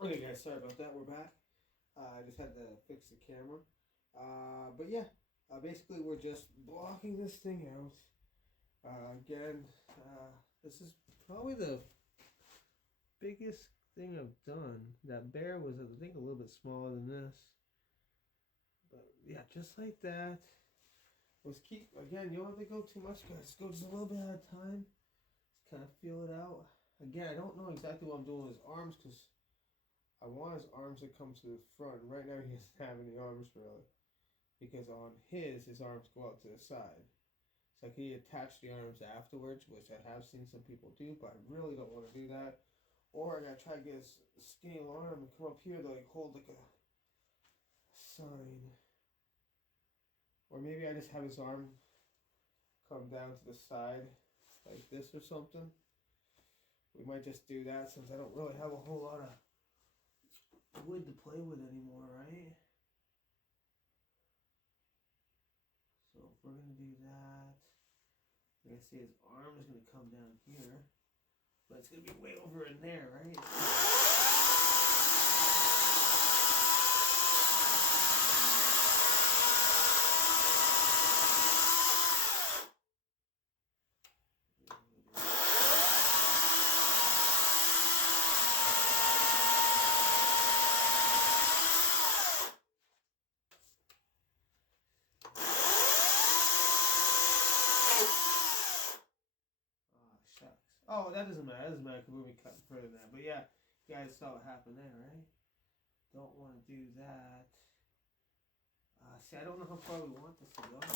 Okay, guys, sorry about that. We're back. I just had to fix the camera. But yeah, basically, we're just blocking this thing out. Again, this is probably the biggest thing I've done. That bear was, I think, a little bit smaller than this. But yeah, just like that. Let's keep, again, you don't have to go too much, guys. Go just a little bit at a time. Just kind of feel it out. Again, I don't know exactly what I'm doing with his arms because I want his arms to come to the front. Right now he doesn't have any arms really. Because on his arms go out to the side. So I can attach the arms afterwards, which I have seen some people do, but I really don't want to do that. Or I gotta try to get his skinny arm and come up here to like hold like a sign. Or maybe I just have his arm come down to the side like this or something. We might just do that since I don't really have a whole lot of wood to play with anymore, right? So if we're going to do that, like I say, his arm is going to come down here, but it's going to be way over in there, right? Oh, that doesn't matter. That doesn't matter because we'll be cutting further than that. But yeah, you guys saw what happened there, right? Don't want to do that. See, I don't know how far we want this to go. I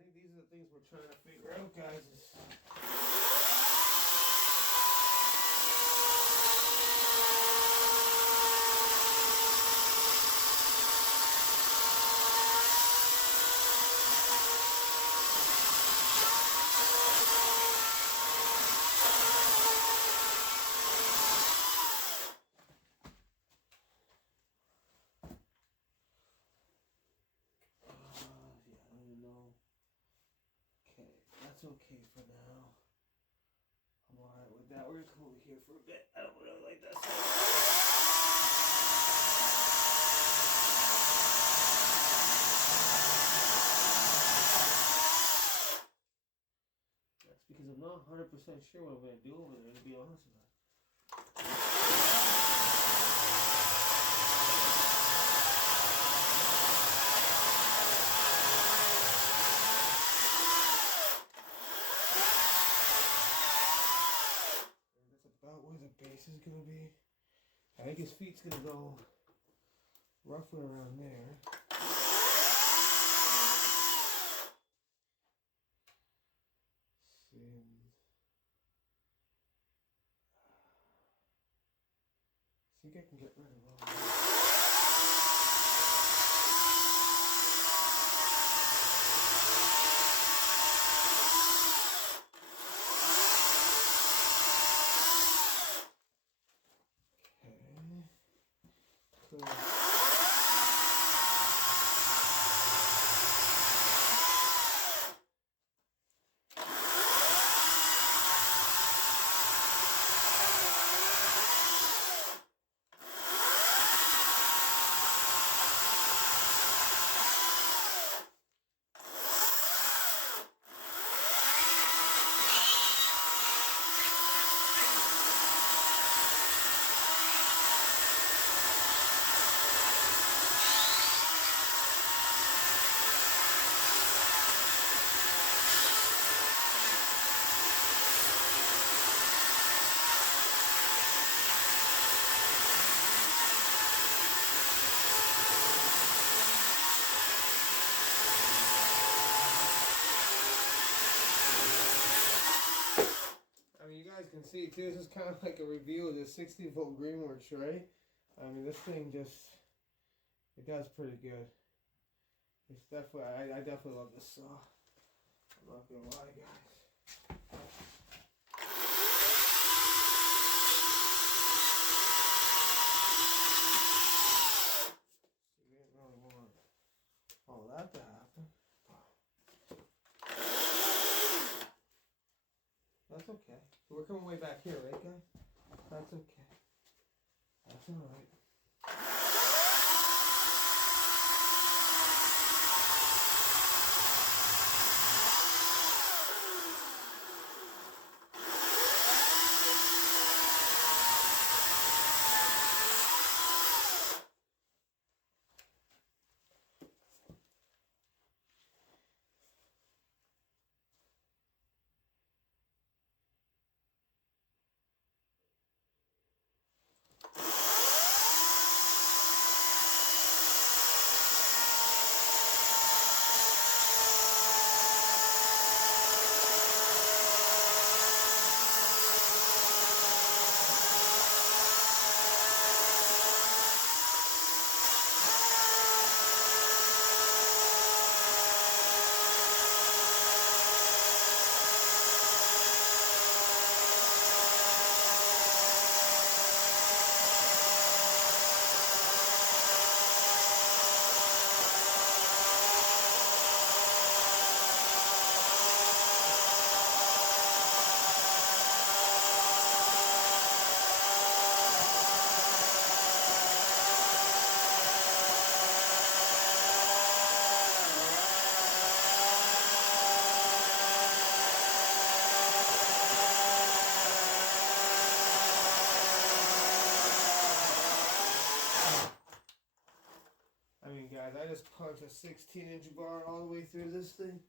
think these are the things we're trying to figure out, guys. Okay for now. I'm alright with that. We're gonna come over here for a bit. I don't really like that side. That's because I'm not 100% sure what I'm gonna do over there, to be honest with you. Base is gonna be. I think his feet's gonna go roughly around there. See. I think I can get rid of all that. You guys can see too, this is kind of like a review of the 60-volt Greenworks, right? I mean, this thing just, it does pretty good. It's definitely, I definitely love this saw. I'm not gonna lie, guys. You didn't really want all that to happen. That's okay. We're coming way back here, right, guys? That's okay. That's alright. Guys, I just punched a 16-inch bar all the way through this thing,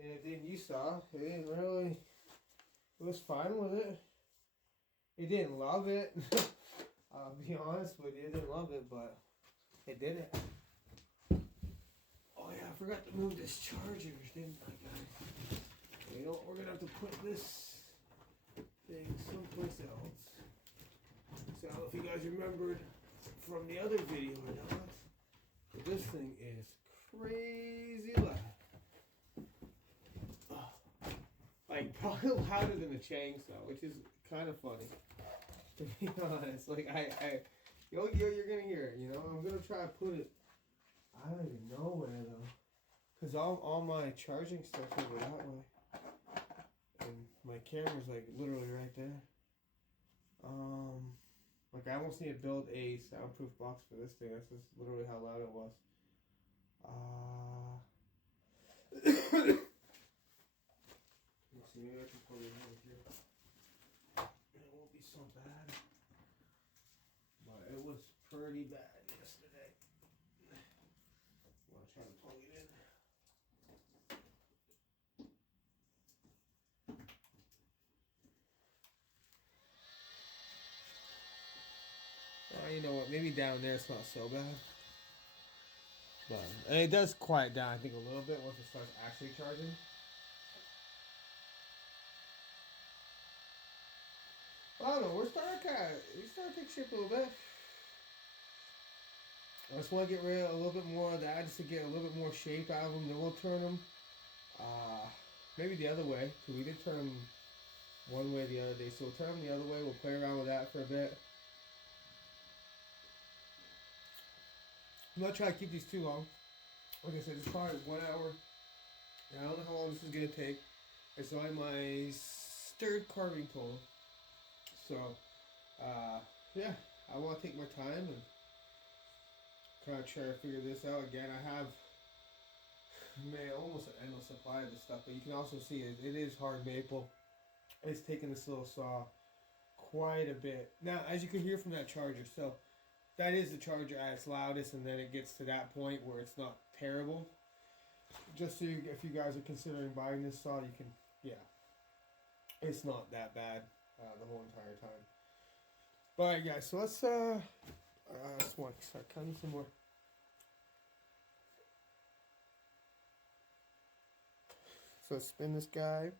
and it didn't. You saw it didn't really. It was fine with it. It didn't love it. I'll be honest with you, it didn't love it, but it did it. Oh yeah, I forgot to move this charger, didn't I, guys? You know what? We're gonna have to put this thing someplace else. So I don't know if you guys remembered from the other video or not. But this thing is crazy loud. Oh, like probably louder than a chainsaw, which is kind of funny. To be honest, like you're gonna hear it. You know, I'm gonna try to put it. I don't even know where though, cause all my charging stuff's over that way, and my camera's like literally right there. Like I almost need to build a soundproof box for this thing. That's just literally how loud it was. Let's see, maybe I can put it over here. It won't be so bad. But it was pretty bad yesterday. I'm gonna try to plug it in. You know what? Maybe down there it's not so bad. But and it does quiet down, I think, a little bit once it starts actually charging. I don't know. We starting to take shape a little bit. I just want to get rid of a little bit more of that, just to get a little bit more shape out of them. Then we'll turn them. Maybe the other way, because we did turn them one way the other day. So we'll turn them the other way. We'll play around with that for a bit. I'm not trying to keep these too long. Like I said, this car is 1 hour. And I don't know how long this is going to take. It's only my third carving tool. So, yeah, I want to take my time and kind of try to figure this out. Again, I have almost an endless supply of this stuff. But you can also see it is hard maple. It's taking this little saw quite a bit. Now, as you can hear from that charger, so that is the charger at its loudest, and then it gets to that point where it's not terrible. Just so if you guys are considering buying this saw, you can, yeah, it's not that bad the whole entire time. But alright, guys, so let's start cutting some more. So let's spin this guy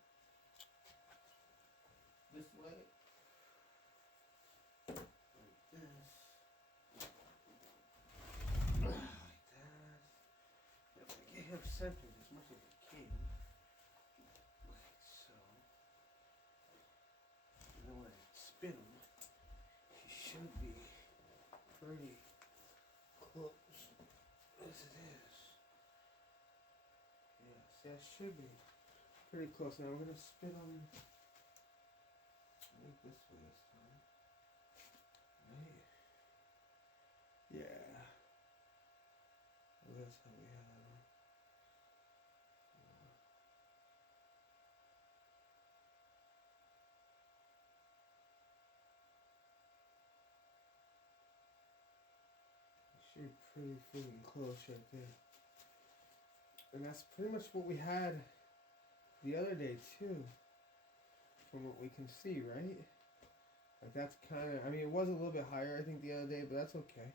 this way. Have centered as much as it can, like so. And then when I spin them, it should be pretty close as it is. Yes, that should be pretty close. Now I'm going to spin them Make this way this time. Right? Yeah. Well, that's how we have it. Should be pretty freaking close right there. And that's pretty much what we had the other day too. From what we can see, right? Like that's kind of, I mean, it was a little bit higher I think the other day, but that's okay.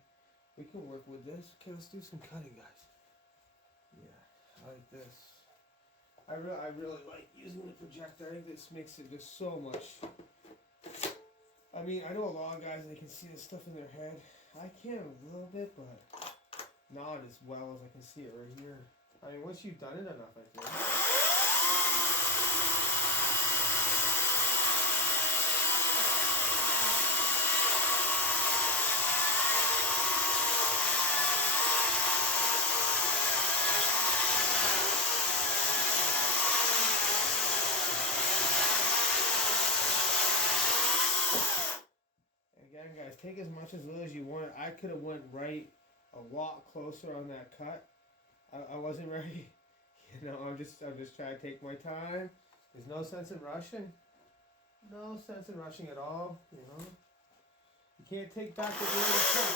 We can work with this. Okay, let's do some cutting, guys. Yeah, I like this. I really like using the projector. I think this makes it just so much. I mean, I know a lot of guys, they can see this stuff in their head. I can a little bit, but not as well as I can see it right here. I mean, once you've done it enough, I think. Again, guys, take as much as little as you want. I could have went right a lot closer on that cut. I wasn't ready. You know, I'm just trying to take my time. There's no sense in rushing. No sense in rushing at all. You know, you can't take back the real cut.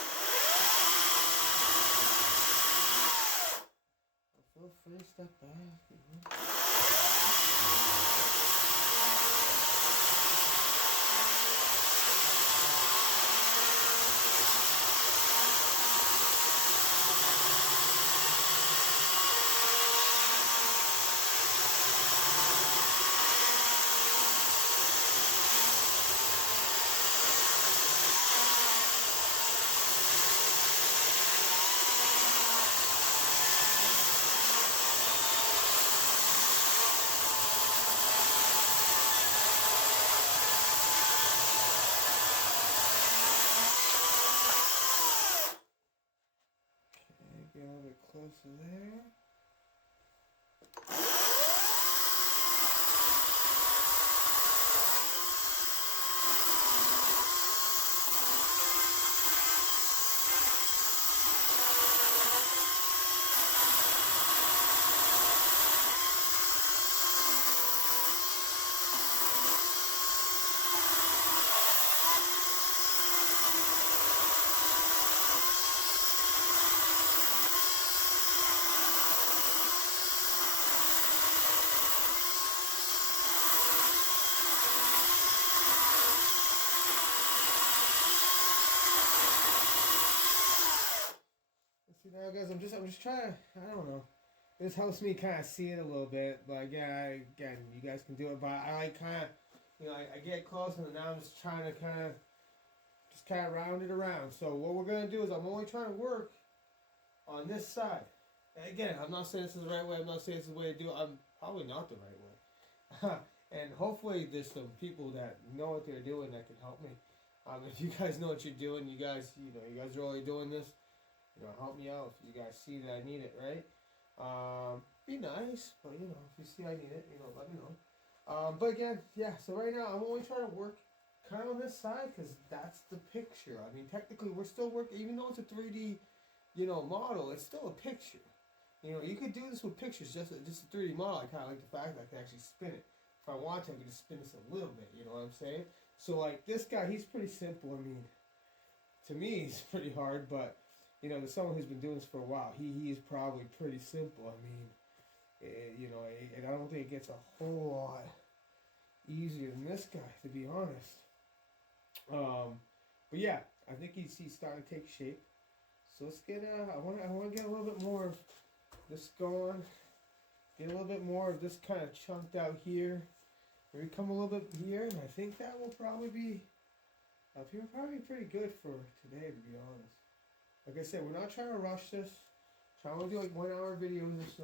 Feel free to step back. You know. Get a little bit closer there. Now, guys, I'm just trying to, I don't know. This helps me kind of see it a little bit. But again, you guys can do it. But I like kind of, you know, I get close and now I'm just trying to kind of round it around. So what we're going to do is I'm only trying to work on this side. And again, I'm not saying this is the right way. I'm not saying this is the way to do it. I'm probably not the right way. And hopefully there's some people that know what they're doing that can help me. If you guys know what you're doing, you guys are already doing this. You know, help me out if you guys see that I need it, right? Be nice, but you know, if you see I need it, you know, let me know. But again, yeah, so right now I'm only trying to work kind of on this side because that's the picture. I mean, technically we're still working, even though it's a 3D, you know, model, it's still a picture. You know, you could do this with pictures, just a 3D model. I kind of like the fact that I can actually spin it. If I want to, I can just spin this a little bit, you know what I'm saying? So like this guy, he's pretty simple. I mean, to me, he's pretty hard, but you know, there's someone who's been doing this for a while. He is probably pretty simple. I mean, you know, and I don't think it gets a whole lot easier than this guy, to be honest. But yeah, I think he's starting to take shape. So let's get I want to get a little bit more of this going. Get a little bit more of this kind of chunked out here. Maybe come a little bit here, and I think that will probably be up here. Probably pretty good for today, to be honest. Like I said, we're not trying to rush this. Trying to do like 1 hour videos or so.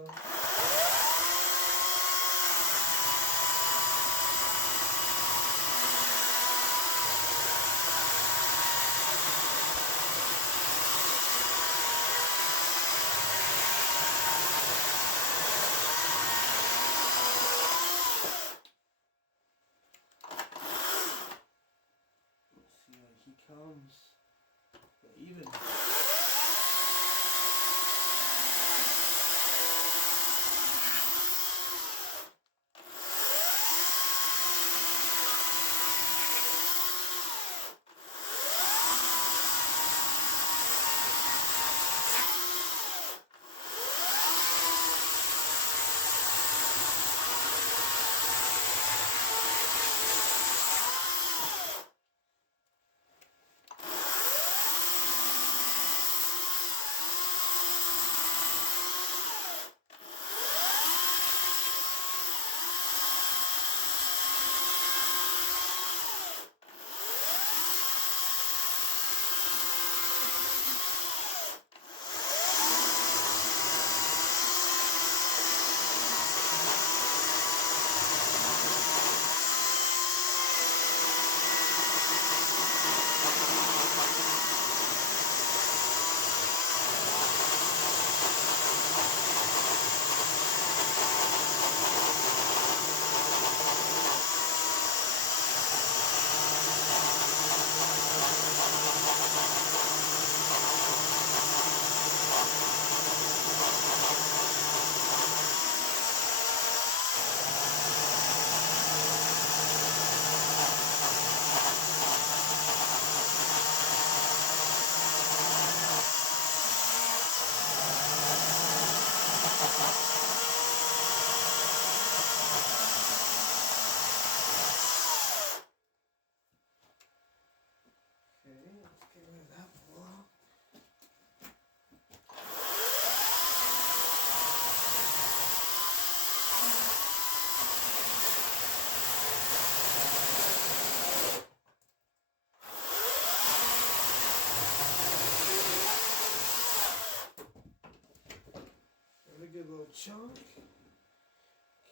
good little chunk.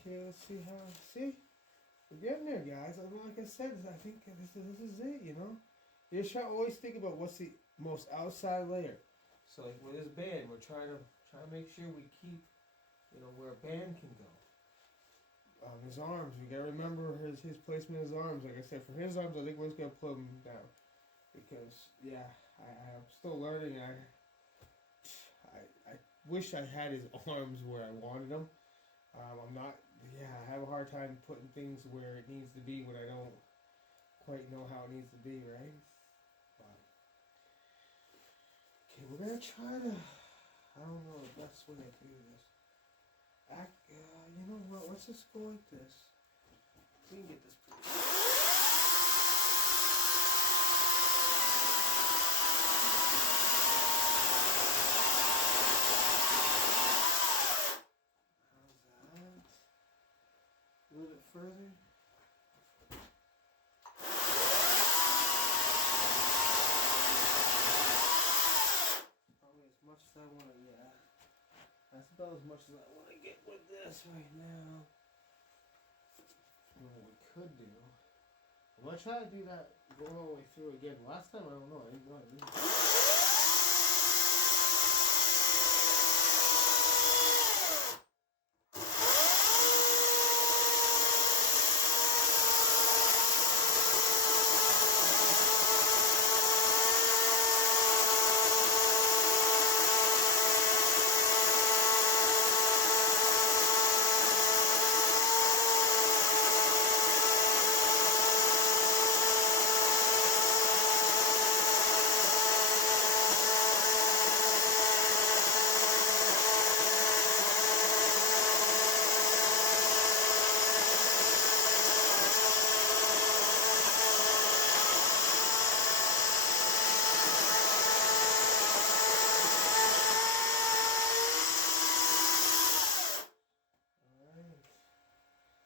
Okay, let's see how. See, we're getting there, guys. I mean, like I said, I think this is it. You know, you just try to always think about what's the most outside layer. So like with this band, we're trying to make sure we keep, you know, where a band can go. His arms, we gotta remember his placement of his arms. Like I said, for his arms, I think we're just gonna put them down because yeah, I'm still learning. I wish I had his arms where I wanted them. I'm not. Yeah, I have a hard time putting things where it needs to be when I don't quite know how it needs to be, right? But, okay, we're gonna try to. I don't know the best way to do this. You know what? Let's just go like this. We can get this pretty. A little bit further. Probably as much as I want to, yeah. That's about as much as I want to get with this right now. And what we could do, I'm going to try to do that going all the way through again. Last time, I don't know. I didn't know.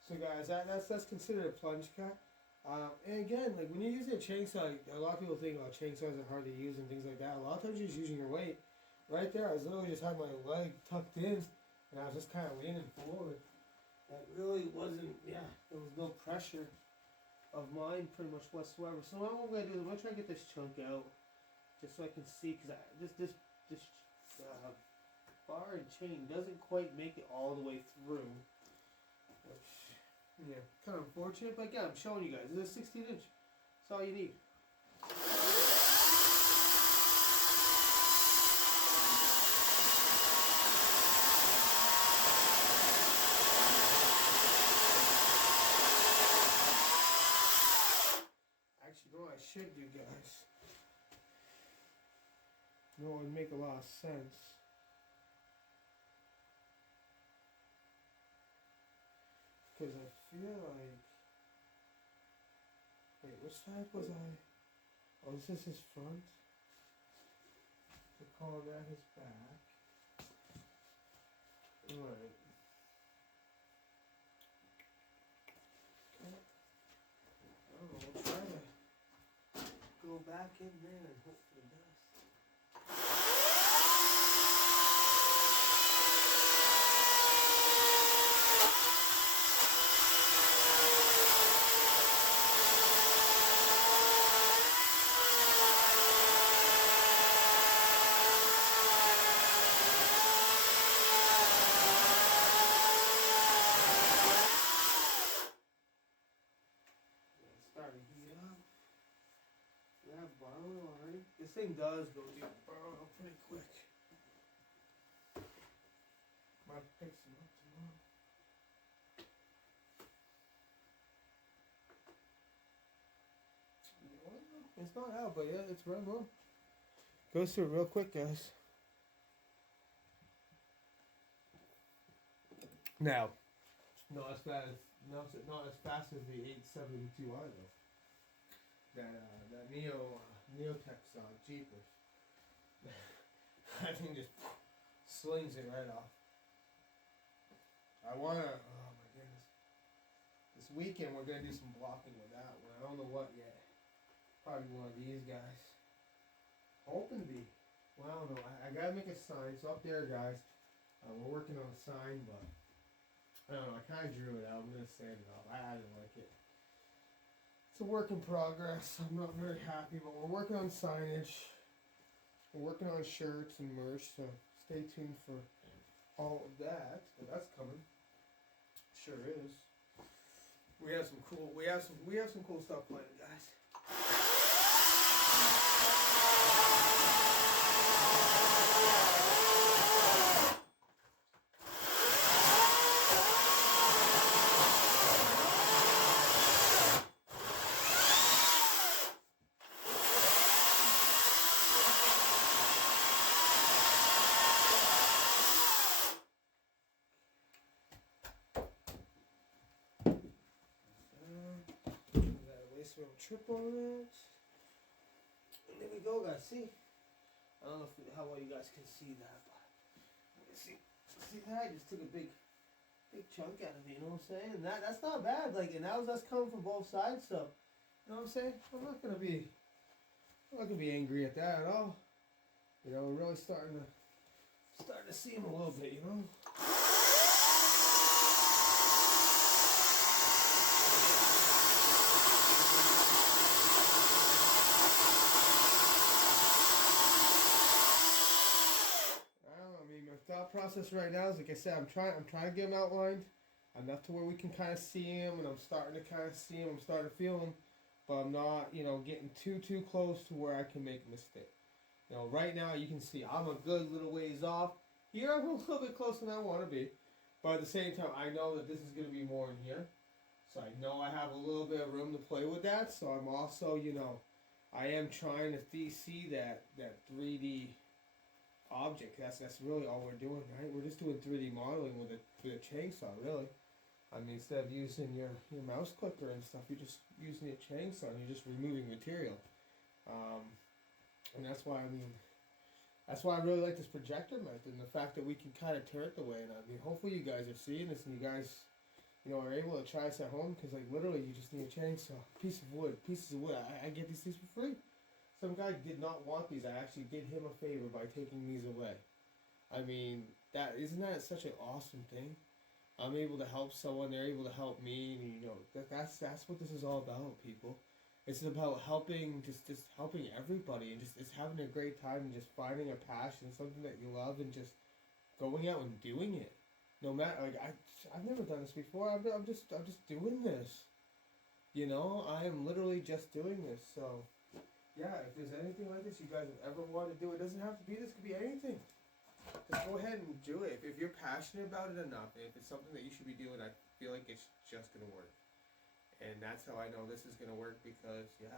So guys, that's considered a plunge cut. And again, like when you're using a chainsaw, a lot of people think, oh, chainsaws are hard to use and things like that. A lot of times you're just using your weight. Right there, I was literally just had my leg tucked in, and I was just kind of leaning forward. That really wasn't, yeah, there was no pressure of mine pretty much whatsoever. So now what I'm going to do is I'm going to try to get this chunk out, just so I can see, because this bar and chain doesn't quite make it all the way through. Which, yeah, kind of unfortunate, but again, I'm showing you guys. This is a 16-inch. That's all you need. Actually, you know what I should do, guys? You know what would make a lot of sense? Because I feel like... Wait, which side was I? Oh, this is his front. We'll call that his back. Alright. Okay. I don't know, we'll try to go back in there and hope for the best. This thing does go deep burrow pretty quick. Might pick some up tomorrow. It's not out, but yeah, it's running low. Goes through real quick, guys. Now, not as fast as the 872i though. That Neotech Jeepers. That thing just slings it right off. I wanna, oh my goodness. This weekend we're gonna do some blocking with that one. I don't know what yet. Probably one of these guys. Hoping to be. Well, I don't know. I gotta make a sign. So up there, guys. We're working on a sign, but I don't know. I kind of drew it out. I'm gonna sand it off. I didn't like it. It's a work in progress. I'm not very happy, but we're working on signage. We're working on shirts and merch, so stay tuned for all of that. But that's coming. Sure is. We have some cool stuff planned, guys. Trip on that. And there we go, guys. See? I don't know how well you guys can see that, but see that? I just took a big chunk out of it, you know what I'm saying? And that's not bad. Like, and that was us coming from both sides, so you know what I'm saying? I'm not gonna be angry at that at all. You know, we're really starting to see him a little bit, you know? Thought process right now is, like I said, I'm trying to get them outlined enough to where we can kind of see him, and I'm starting to kind of see him. I'm starting to feel him, but I'm not, you know, getting too close to where I can make a mistake. You know, right now you can see I'm a good little ways off. Here I'm a little bit closer than I want to be, but at the same time I know that this is going to be more in here, so I know I have a little bit of room to play with that. So I'm also, you know, I am trying to see that 3D object. That's really all we're doing, right? We're just doing 3D modeling with a chainsaw, really. I mean, instead of using your mouse clicker and stuff, you're just using a chainsaw and you're just removing material. And that's why I really like this projector method, and the fact that we can kind of turn it the way. And I mean, hopefully you guys are seeing this and you guys, you know, are able to try this at home, because like literally you just need a chainsaw, pieces of wood. I get these things for free. Some guy did not want these. I actually did him a favor by taking these away. I mean, isn't that such an awesome thing? I'm able to help someone. They're able to help me. And, you know, that's what this is all about, people. It's about helping, just helping everybody, and just having a great time, and just finding a passion, something that you love, and just going out and doing it. No matter, like, I've never done this before. I'm just doing this. You know, I am literally just doing this. So yeah, if there's anything like this you guys have ever wanted to do, it doesn't have to be this. It could be anything. Just go ahead and do it. If you're passionate about it enough, if it's something that you should be doing, I feel like it's just going to work. And that's how I know this is going to work, because, yeah,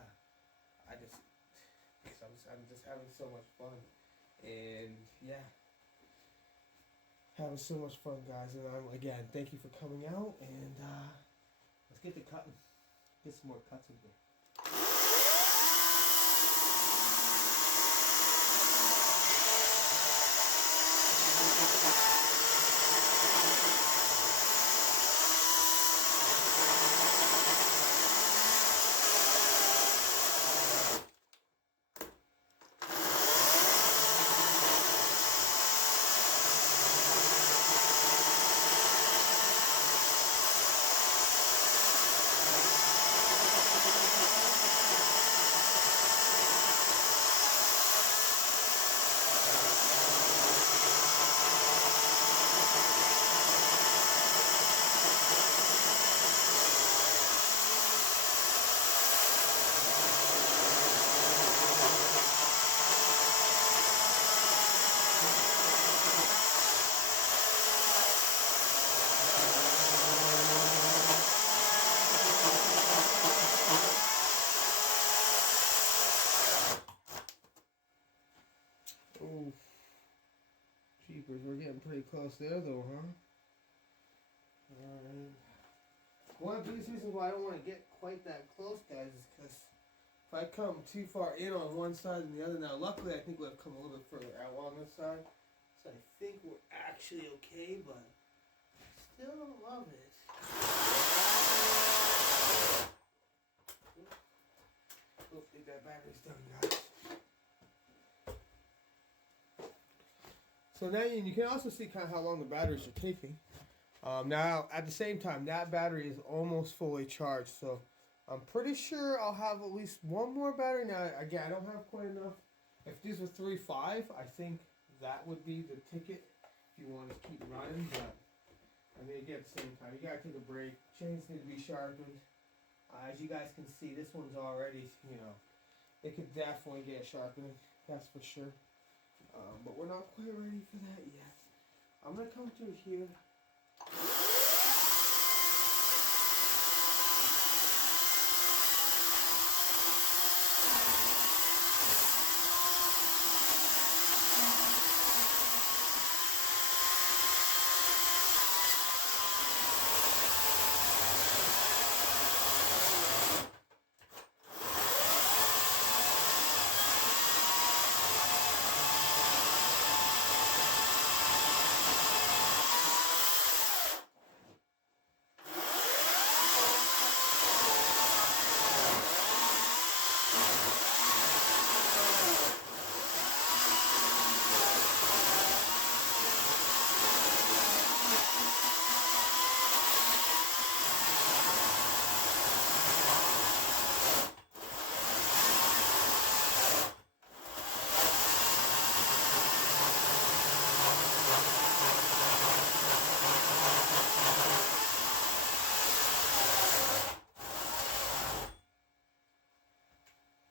I'm just having so much fun. And, yeah, having so much fun, guys. And again, thank you for coming out. And let's get to cutting. Get some more cuts in here. Oh, jeepers, we're getting pretty close there though, huh? Alright. One of the biggest reasons why I don't want to get quite that close, guys, is because if I come too far in on one side and the other, now luckily I think we've come a little bit further out on this side, so I think we're actually okay, but still don't love it. Hopefully that battery's done, guys. So now you can also see kind of how long the batteries are taking. Now, at the same time, that battery is almost fully charged, so I'm pretty sure I'll have at least one more battery. Now, again, I don't have quite enough. If these were 3.5, I think that would be the ticket if you want to keep running. But I mean, again, at the same time, you gotta take a break. Chains need to be sharpened. As you guys can see, this one's already, it could definitely get sharpened. That's for sure. But we're not quite ready for that yet. I'm gonna come through here.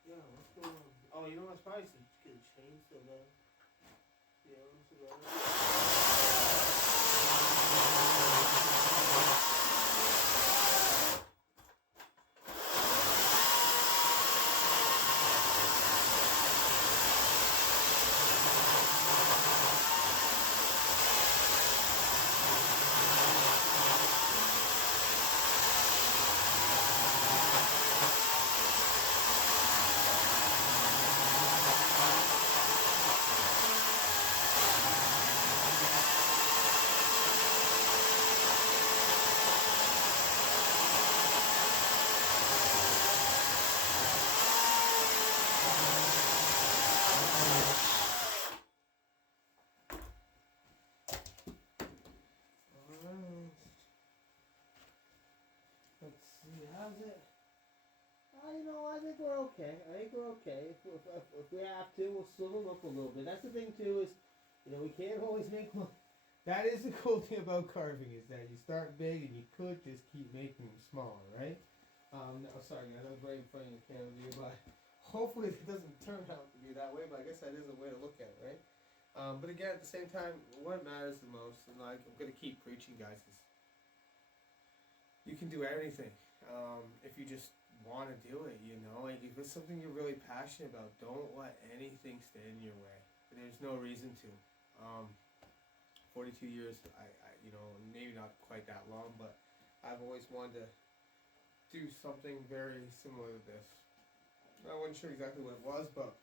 Yeah, what's going on? Oh, you know what's probably the chain still there. Yeah, what's going on? Let's see, how's it? I think we're okay. If we have to, we'll swivel them up a little bit. That's the thing too is, we can't always make one. That is the cool thing about carving is that you start big and you could just keep making them smaller, right? No, sorry guys, I was right in front of the camera view, but hopefully it doesn't turn out to be that way. But I guess that is a way to look at it, right? But again, at the same time, what matters the most, and I'm gonna keep preaching, guys, is you can do anything if you just want to do it. Like if it's something you're really passionate about, don't let anything stand in your way. There's no reason to. 42 years, I maybe not quite that long, but I've always wanted to do something very similar to this. I wasn't sure exactly what it was, but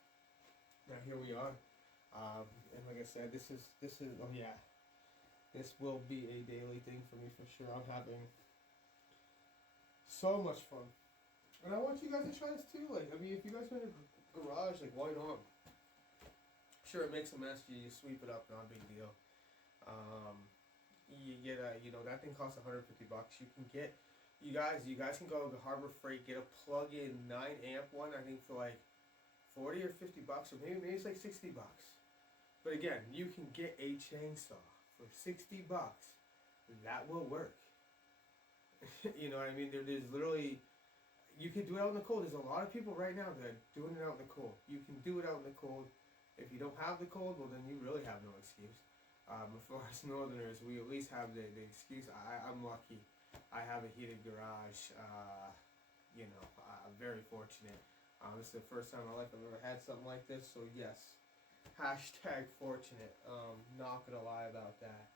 now here we are. And like I said, this is oh yeah, this will be a daily thing for me for sure. I'm having so much fun, and I want you guys to try this too. Like, I mean, if you guys are in a garage, like, why not? Sure, it makes a mess. You sweep it up, not a big deal. You get that thing costs $150. You guys can go to Harbor Freight, get a plug-in 9-amp one. I think for like $40 or $50, or maybe it's like $60. But again, you can get a chainsaw for $60. That will work. You know what I mean? There's literally, you can do it out in the cold. There's a lot of people right now that are doing it out in the cold. You can do it out in the cold. If you don't have the cold, well then you really have no excuse. For us northerners, we at least have the excuse. I'm lucky. I have a heated garage. I'm very fortunate. This is the first time in my life I've ever had something like this. So yes, hashtag fortunate. Not gonna lie about that.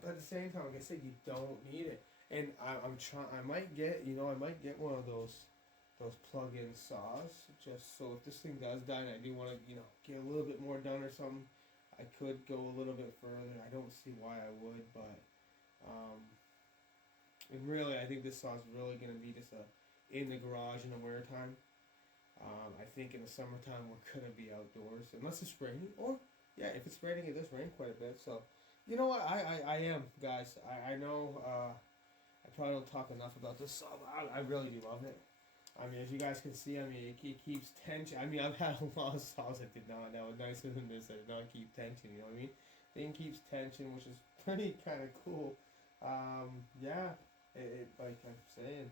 But at the same time, like I said, you don't need it. And I'm trying. I might get one of those plug-in saws, just so if this thing does die and I do want to, get a little bit more done or something, I could go a little bit further. I don't see why I would, but and really, I think this saw is really gonna be just in the garage in the wintertime. I think in the summertime we're gonna be outdoors, unless it's raining, or yeah, if it's raining, it does rain quite a bit. So, you know what? I am, guys. I know I probably don't talk enough about this song. I really do love it. I mean, as you guys can see, I mean, it keeps tension. I mean, I've had a lot of songs I did not know nicer than this. I did not keep tension. You know what I mean? Thing keeps tension, which is pretty kind of cool. Yeah, like I'm saying,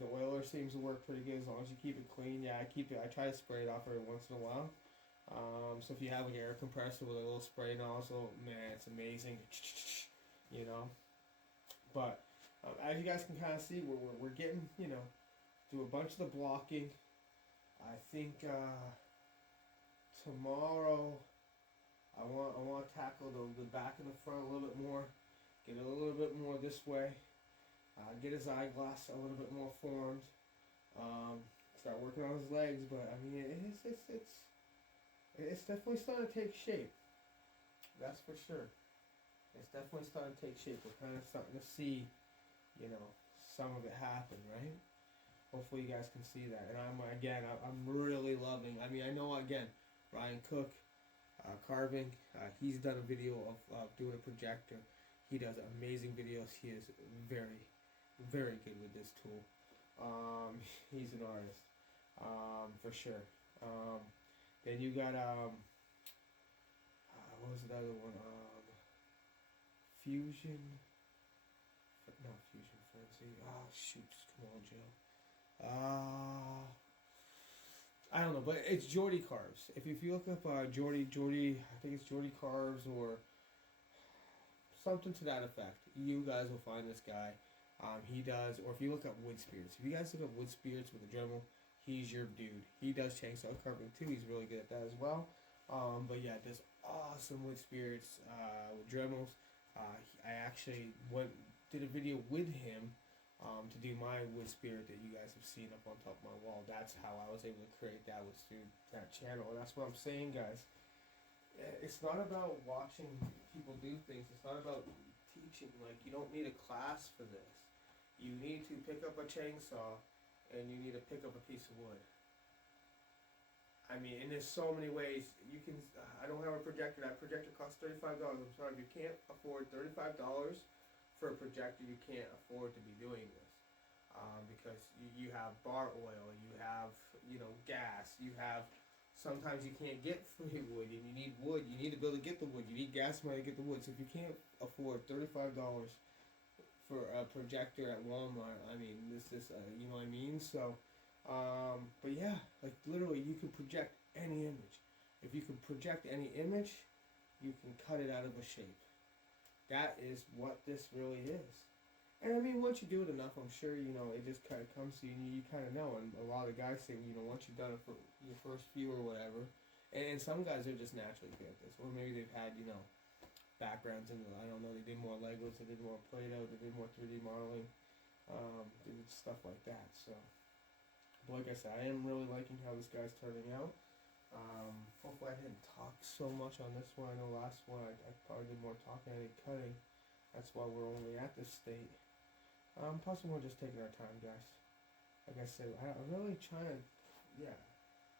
the oiler seems to work pretty good as long as you keep it clean. Yeah, I keep it. I try to spray it off every once in a while. So if you have an air compressor with a little spray nozzle, man, it's amazing. You know, but as you guys can kind of see, we're getting, you know, do a bunch of the blocking. I think tomorrow I want to tackle the back and the front a little bit more, get it a little bit more this way, get his eyeglass a little bit more formed, start working on his legs. But I mean, it's definitely starting to take shape. That's for sure. It's definitely starting to take shape. We're kind of starting to see, you know, some of it happen, right? Hopefully you guys can see that. And I'm really loving. I mean, I know again, Ryan Cook, carving. He's done a video of doing a projector. He does amazing videos. He is very, very good with this tool. He's an artist, for sure. Then you got what was the other one? Fusion. Not Fusion Frenzy. Oh shoot! Come on, Joe. I don't know, but it's Jordy Carves. If you look up Jordy, I think it's Jordy Carves or something to that effect, you guys will find this guy. He does, or if you look up wood spirits, if you guys look up wood spirits with a Dremel, he's your dude. He does chainsaw carving too. He's really good at that as well. But yeah, does awesome wood spirits with Dremels. I actually did a video with him to do my wood spirit that you guys have seen up on top of my wall. That's how I was able to create that, was through that channel. And that's what I'm saying, guys. It's not about watching people do things. It's not about teaching. Like, you don't need a class for this. You need to pick up a chainsaw and you need to pick up a piece of wood. I mean, and there's so many ways you can. I don't have a projector. That projector costs $35. I'm sorry, if you can't afford $35 for a projector, you can't afford to be doing this, because you have bar oil, you have, you know, gas, you have. Sometimes you can't get free wood, and you need wood. You need to be able to get the wood. You need gas money to get the wood. So if you can't afford $35 for a projector at Walmart, I mean, this is you know what I mean. So, but yeah, like literally, you can project any image. If you can project any image, you can cut it out of a shape. That is what this really is. And I mean, once you do it enough, I'm sure, you know, it just kind of comes to you and you kind of know. And a lot of guys say, you know, once you've done it for your first few or whatever, and some guys are just naturally good at this. Or maybe they've had, you know, backgrounds in, I don't know, they did more Legos, they did more Play-Doh, they did more 3D modeling, they did stuff like that. So, but like I said, I am really liking how this guy's turning out. Hopefully I didn't talk so much on this one. I know last one I probably did more talking than cutting. That's why we're only at this state. Plus we're just taking our time, guys. Like I said, I'm really trying to, yeah.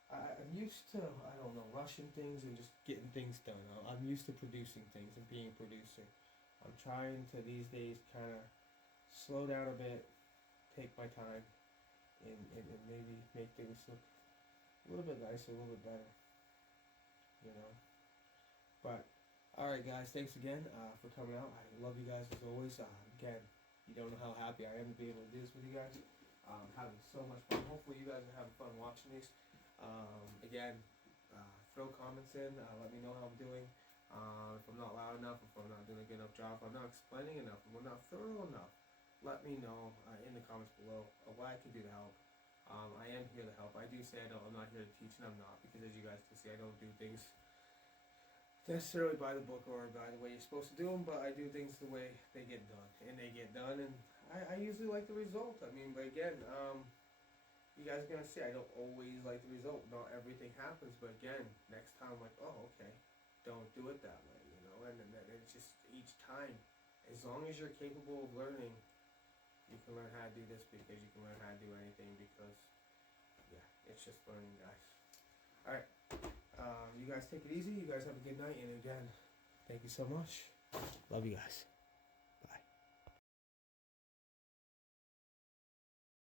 I'm used to, I don't know, rushing things and just getting things done. I'm used to producing things and being a producer. I'm trying to these days kind of slow down a bit, take my time, and maybe make things look a little bit nicer, a little bit better, you know. But alright, guys, thanks again for coming out. I love you guys as always. Again, you don't know how happy I am to be able to do this with you guys. Having so much fun. Hopefully you guys are having fun watching these. Again, throw comments in, let me know how I'm doing. If I'm not loud enough, if I'm not doing a good enough job, if I'm not explaining enough, if I'm not thorough enough, let me know in the comments below what I can do to help. I am here to help. I do say I'm not here to teach, and I'm not, because as you guys can see, I don't do things necessarily by the book or by the way you're supposed to do them, but I do things the way they get done, and they get done, and I usually like the result. I mean, but again, you guys are gonna see I don't always like the result. Not everything happens, but again, next time, like, oh, okay, don't do it that way, you know, and it's just each time, as long as you're capable of learning, you can learn how to do this, because you can learn how to do anything, because, yeah, it's just learning, guys. Alright, you you guys take it easy. You guys have a good night. And again, thank you so much. Love you guys.